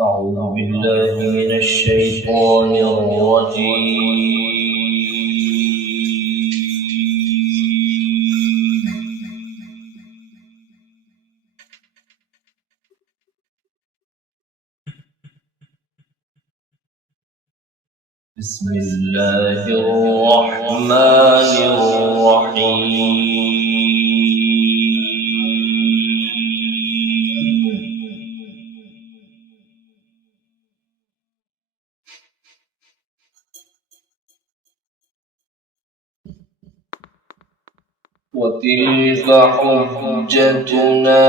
أعوذ بالله من الشيطان الرجيم. بسم الله الرحمن الرحيم. وتلك حجتنا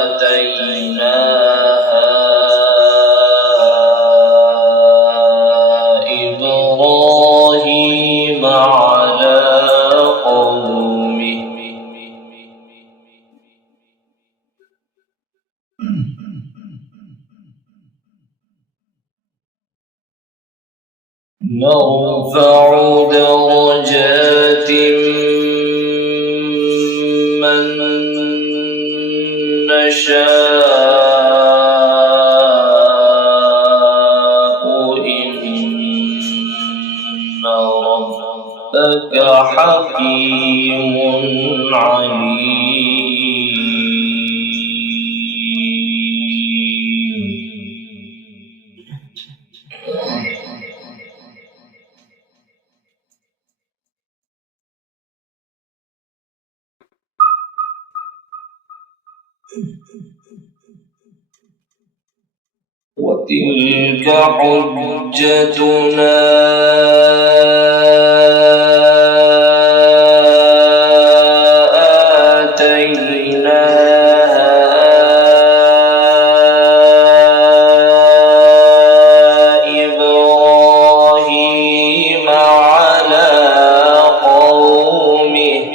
آتيناها إبراهيم على قومه نرفع درجات من نشاء إن ربك حكيم عليم. وتلك حجتنا آتيناها إبراهيم على قومه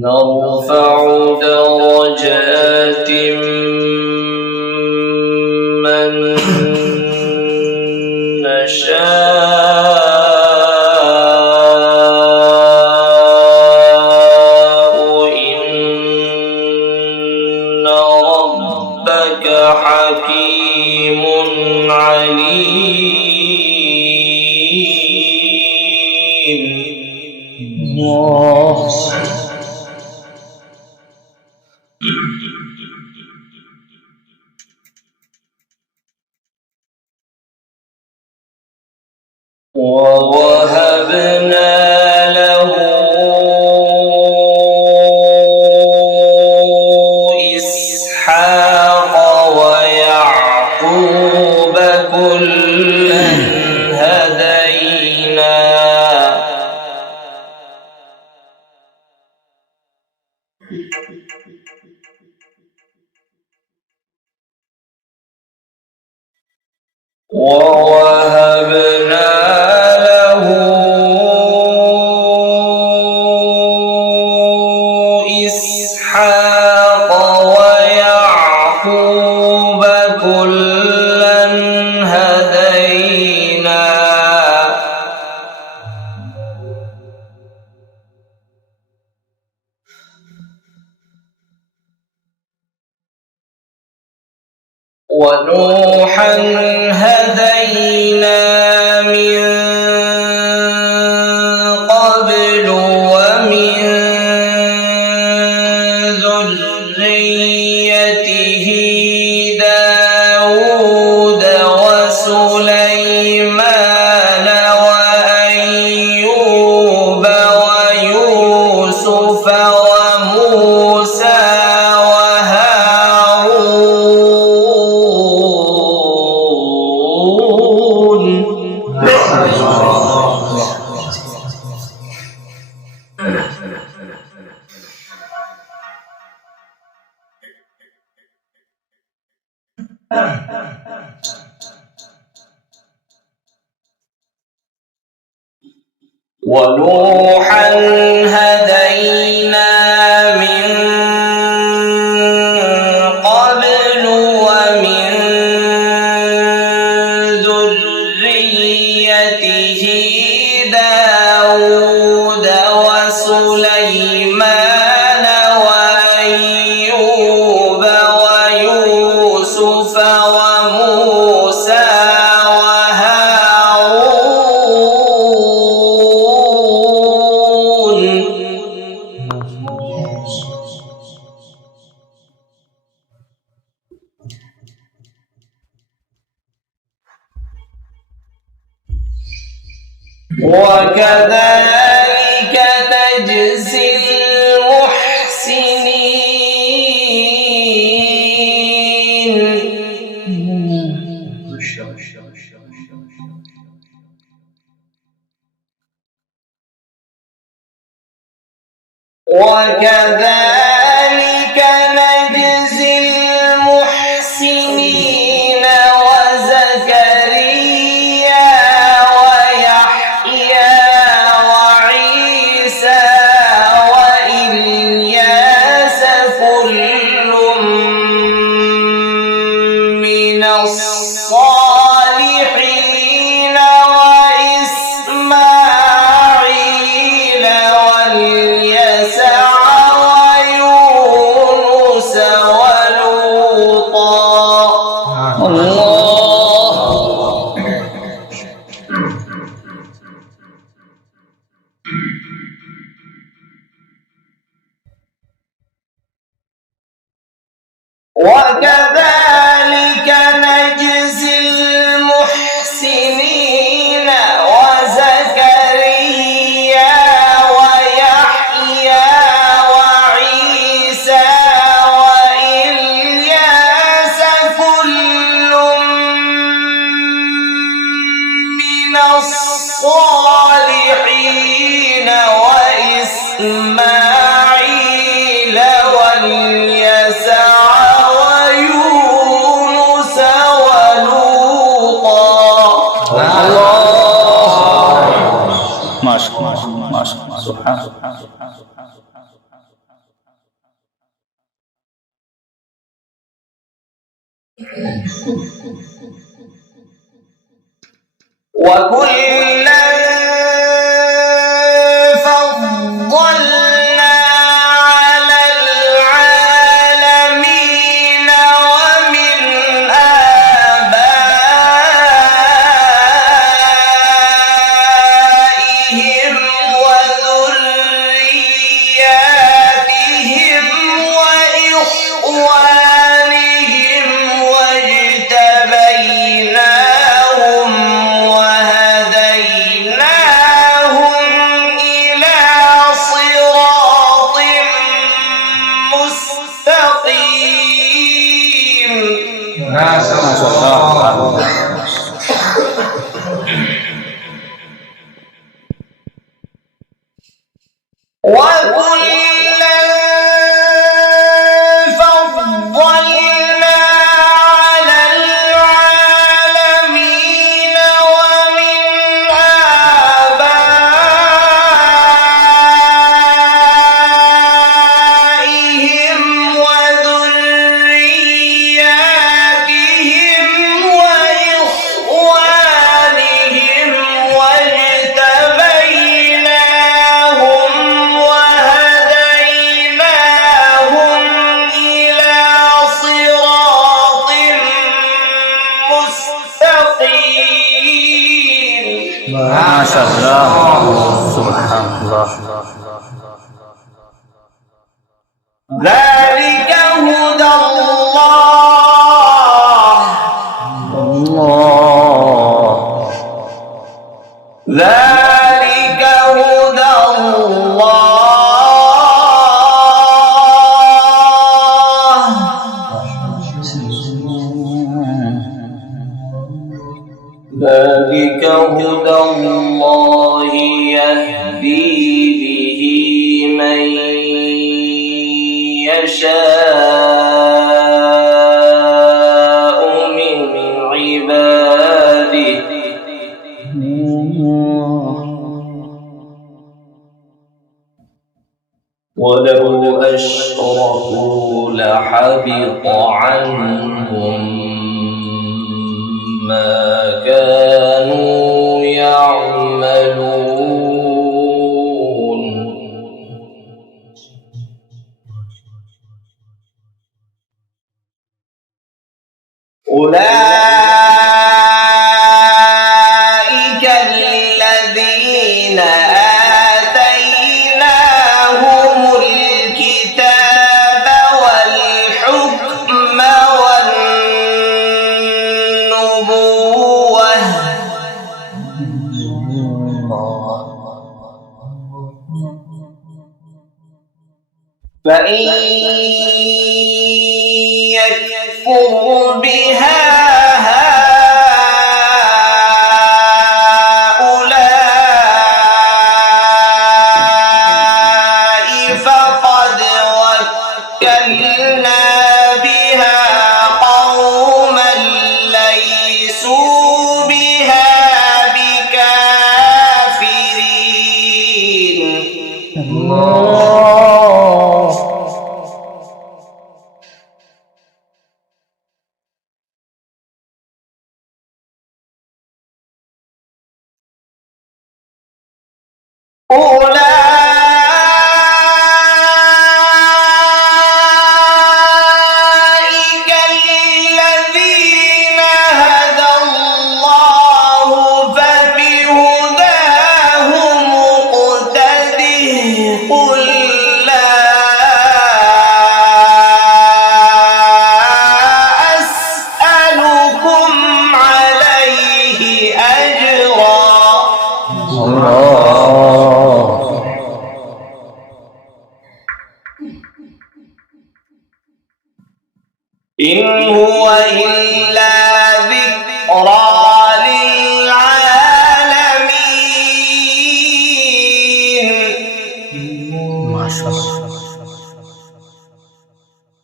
نرفع درجات من نشاء إن ربك حكيم عليم. ووهبنا له إسحاق ويعقوب كلا هدينا ووهبنا له إسحاق ويعقوب كلا هدينا ونوحا هدينا من قبل ومن ذريته داود وسليمان وأيوب ويوسف وموسى ونوحا هدينا من قبل ومن ذريته ذريته داود وسليمان وأيوب ويوسف وموسى وهارون. وكذلك تجزي المحسنين. وكذلك نجزي المحسنين وزكريا ويحيى وعيسى وإلياس كل من الصالحين وإسماعيل واليسع ويونس ولوطا. وكذلك نجزي المحسنين وزكريا ويحيى وعيسى وإلياس كل من الصالحين وإسماعيل واليسع ويونس ولوطا. ما شاء الله ما شاء الله سبحان الله. وكلا فضلنا على العالمين ومن آبائهم وذرياتهم وإخوانهم واجتبيناهم وهديناهم إلى صراط مستقيم. ما شاء الله. وكلا فضلنا على العالمين ومن آبائهم وذرياتهم وإخوانهم واجتبيناهم وهديناهم إلى صراط مستقيم. ما شاء الله سبحان الله. ذلك هدى الله. ذلك هدى الله. ذلك هدى الله يهدي به من يشاء من عباده. ولو أشركوا لحبط عنهم ما كانوا يعملون. آتيناهم الكتاب والحكم والنبوة فإن يكفر بها هؤلاء فقد وكلنا بها قوما ليسوا بها بكافرين. أولئك الذين هدى الله فبهداه مقتده قل لا أسألكم عليه أجرا. إن هو إلا ذكرى للعالمين. ما شاء الله.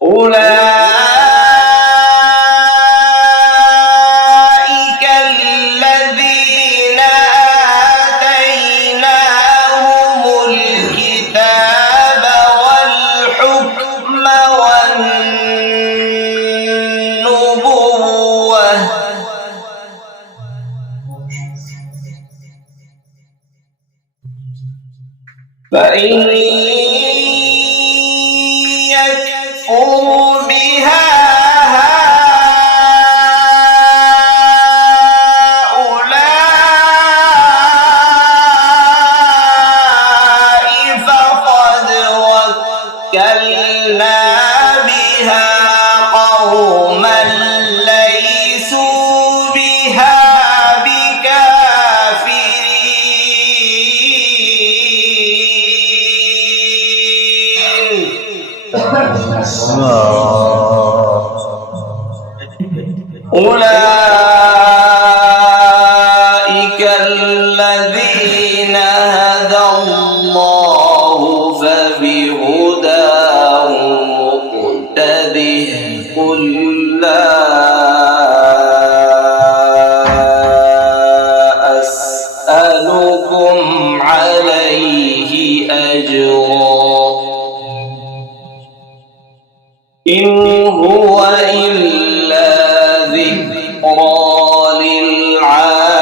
أولئك الذين آتيناهم الكتاب والحكم والنبوة فإن يكفر بها هؤلاء فقد وكلنا بها قوما ليسوا بها بكافرين. أولئك الذين هدى الله فبهداه مقتده قل لا أسألكم عليه أجرا. إن هو إلا ذكرى للعالمين.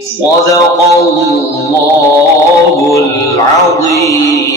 صدق الله العظيم.